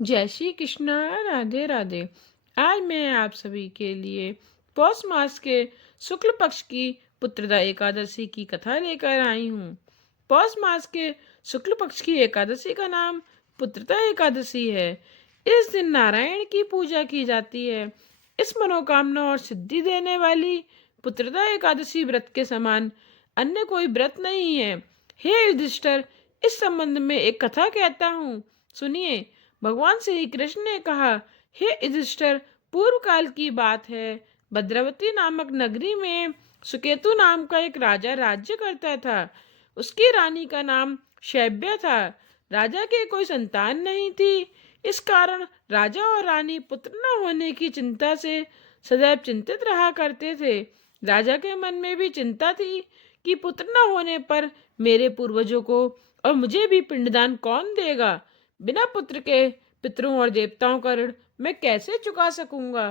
जय श्री कृष्णा। राधे राधे। आज मैं आप सभी के लिए पौष मास के शुक्ल पक्ष की पुत्रदा एकादशी की कथा लेकर आई हूँ। पौष मास के शुक्ल पक्ष की एकादशी का नाम पुत्रदा एकादशी है। इस दिन नारायण की पूजा की जाती है। इस मनोकामना और सिद्धि देने वाली पुत्रदा एकादशी व्रत के समान अन्य कोई व्रत नहीं है। हे युधिष्ठिर, इस संबंध में एक कथा कहता हूँ, सुनिए। भगवान श्री कृष्ण ने कहा, हे युधिष्ठिर, पूर्व काल की बात है। भद्रवती नामक नगरी में सुकेतु नाम का एक राजा राज्य करता था। उसकी रानी का नाम शैब्य था। राजा के कोई संतान नहीं थी। इस कारण राजा और रानी पुत्र न होने की चिंता से सदैव चिंतित रहा करते थे। राजा के मन में भी चिंता थी कि पुत्र न होने पर मेरे पूर्वजों को और मुझे भी पिंडदान कौन देगा। बिना पुत्र के पितरों और देवताओं का ऋण मैं कैसे चुका सकूंगा।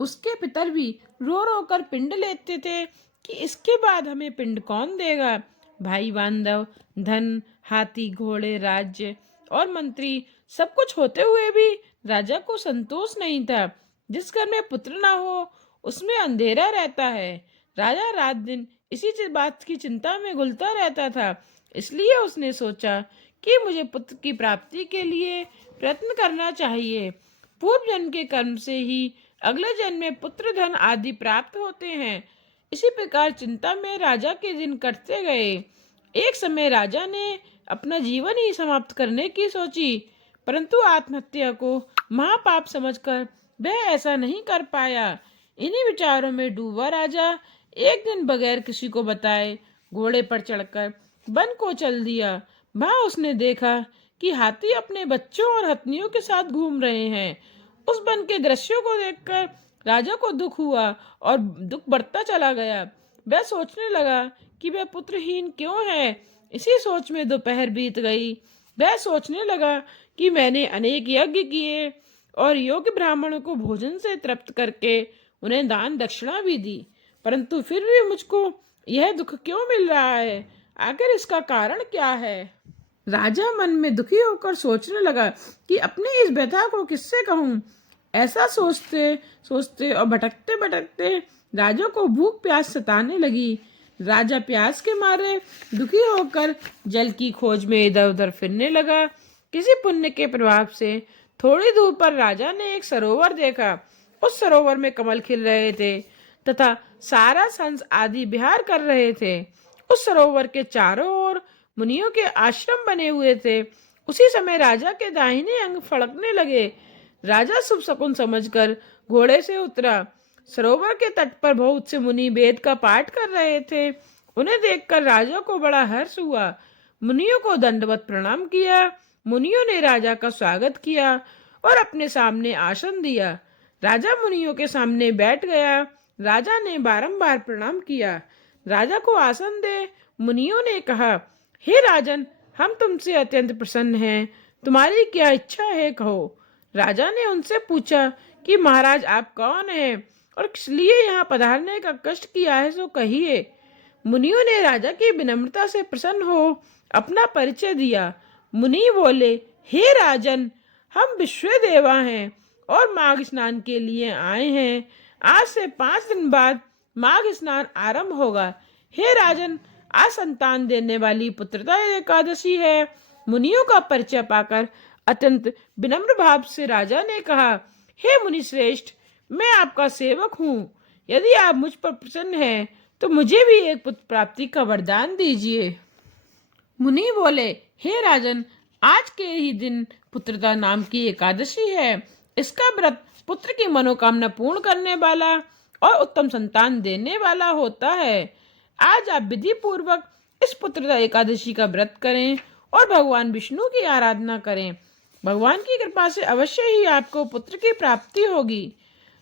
उसके पितर भी रो रो कर पिंड लेते थे कि इसके बाद हमें पिंड कौन देगा। भाई बांधव, धन, हाथी घोड़े, राज्य और मंत्री सब कुछ होते हुए भी राजा को संतोष नहीं था। जिस घर में पुत्र ना हो उसमें अंधेरा रहता है। राजा रात दिन इसी बात की चिंता में घुलता रहता था। इसलिए उसने सोचा कि मुझे पुत्र की प्राप्ति के लिए प्रयत्न करना चाहिए। पूर्व जन्म के कर्म से ही अगले जन्म में पुत्र, धन आदि प्राप्त होते हैं। इसी प्रकार चिंता में राजा के दिन कटते गए। एक समय राजा ने अपना जीवन ही समाप्त करने की सोची, परंतु आत्महत्या को महापाप समझकर वह ऐसा नहीं कर पाया। इन्हीं विचारों में डूबा राजा एक दिन बगैर किसी को बताए घोड़े पर चढ़कर वन को चल दिया। वहां उसने देखा कि हाथी अपने बच्चों और हथनियों के साथ घूम रहे हैं। उस वन के दृश्यों को देखकर राजा को दुख हुआ और दुख बढ़ता चला गया। वह सोचने लगा कि वह पुत्रहीन क्यों है। इसी सोच में दोपहर बीत गई। वह सोचने लगा कि मैंने अनेक यज्ञ किए और योग्य ब्राह्मणों को भोजन से तृप्त करके उन्हें दान दक्षिणा भी दी, परंतु फिर भी मुझको यह दुख क्यों मिल रहा है। आखिर इसका कारण क्या है। राजा मन में दुखी होकर सोचने लगा कि अपनी इस व्यथा को किससे कहूँ। ऐसा सोचते सोचते और भटकते भटकते राजा को भूख प्यास सताने लगी। राजा प्यास के मारे दुखी होकर जल की खोज में इधर उधर फिरने लगा। किसी पुण्य के प्रभाव से थोड़ी दूर पर राजा ने एक सरोवर देखा। उस सरोवर में कमल खिल रहे थे तथा सारा हंस आदि विहार कर रहे थे। उस सरोवर के चारों ओर मुनियों के आश्रम बने हुए थे। उसी समय राजा के दाहिने अंग फड़कने लगे। राजा शुभ शकुन समझकर घोड़े से उतरा। सरोवर के तट पर बहुत से मुनि वेद का पाठ कर रहे थे। उन्हें देखकर राजा को बड़ा हर्ष हुआ। मुनियों को दंडवत प्रणाम किया। मुनियों ने राजा का स्वागत किया और अपने सामने आसन दिया। राजा मुनियों के सामने बैठ गया। राजा ने बारंबार प्रणाम किया। राजा को आसन दे मुनियों ने कहा, हे राजन, हम तुमसे अत्यंत प्रसन्न हैं। तुम्हारी क्या इच्छा है, कहो। राजा ने उनसे पूछा कि महाराज, आप कौन हैं और किस लिए यहाँ पधारने का कष्ट किया है, सो कहिए। मुनियों ने राजा की विनम्रता से प्रसन्न हो अपना परिचय दिया। मुनि बोले, हे राजन, हम विश्व देवा हैं और माघ स्नान के लिए आए हैं। आज से 5 दिन बाद माघ स्नान आरंभ होगा। हे राजन, आज संतान देने वाली पुत्रदा एकादशी है। मुनियों का परिचय पाकर अत्यंत विनम्र भाव से राजा ने कहा, हे मुनि श्रेष्ठ, मैं आपका सेवक हूँ। यदि आप मुझ पर प्रसन्न हैं तो मुझे भी एक पुत्र प्राप्ति का वरदान दीजिए। मुनि बोले, हे राजन, आज के ही दिन पुत्रदा नाम की एकादशी है। इसका व्रत पुत्र की मनोकामना पूर्ण करने वाला और उत्तम संतान देने वाला होता है। आज आप विधि पूर्वक इस पुत्रदा एकादशी का व्रत करें और भगवान विष्णु की आराधना करें। भगवान की कृपा से अवश्य ही आपको पुत्र की प्राप्ति होगी।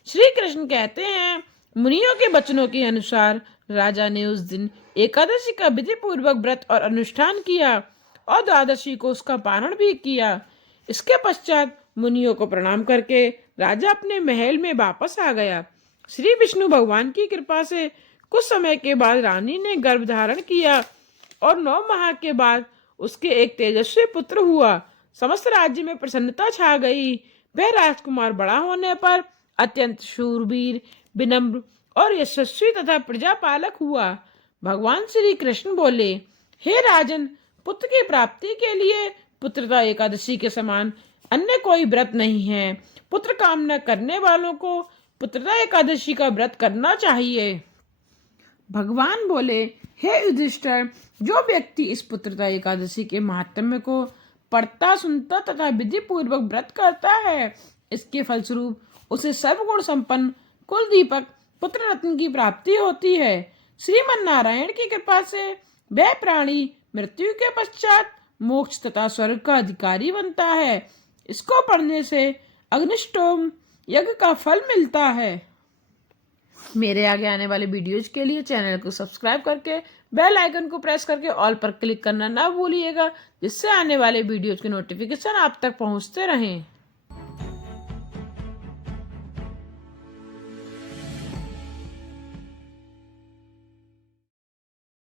श्री कृष्ण कहते हैं, मुनियों के वचनों के अनुसार राजा ने उस दिन एकादशी का विधि पूर्वक व्रत और अनुष्ठान किया और द्वादशी को उसका पारण भी किया। इसके पश्चात मुनियों को प्रणाम करके राजा अपने महल में वापस आ गया। श्री विष्णु भगवान की कृपा से कुछ समय के बाद रानी ने गर्भ धारण किया और 9 माह के बाद उसके एक तेजस्वी पुत्र हुआ। समस्त राज्य में प्रसन्नता छा गई। वह राजकुमार बड़ा होने पर अत्यंत शूरवीर, विनम्र और यशस्वी तथा प्रजापालक हुआ। भगवान श्री कृष्ण बोले, हे राजन, पुत्र की प्राप्ति के लिए पुत्रदा एकादशी के समान अन्य कोई व्रत नहीं है। पुत्र कामना करने वालों को पुत्रदा एकादशी का व्रत करना चाहिए। भगवान बोले, हे युधिष्ठिर, जो व्यक्ति इस पुत्रदा एकादशी के महात्म्य को पढ़ता, सुनता तथा विधि पूर्वक व्रत करता है, इसके फलस्वरूप उसे सर्वगुण संपन्न कुल दीपक पुत्र रत्न की प्राप्ति होती है। श्रीमन नारायण की कृपा से वह प्राणी मृत्यु के पश्चात मोक्ष तथा स्वर्ग का अधिकारी बनता है। इसको पढ़ने से अग्निष्टोम यज्ञ का फल मिलता है। मेरे आगे आने वाले वीडियोज के लिए चैनल को सब्सक्राइब करके बेल आइकन को प्रेस करके ऑल पर क्लिक करना ना भूलिएगा, जिससे आने वाले वीडियोज के नोटिफिकेशन आप तक पहुंचते रहें।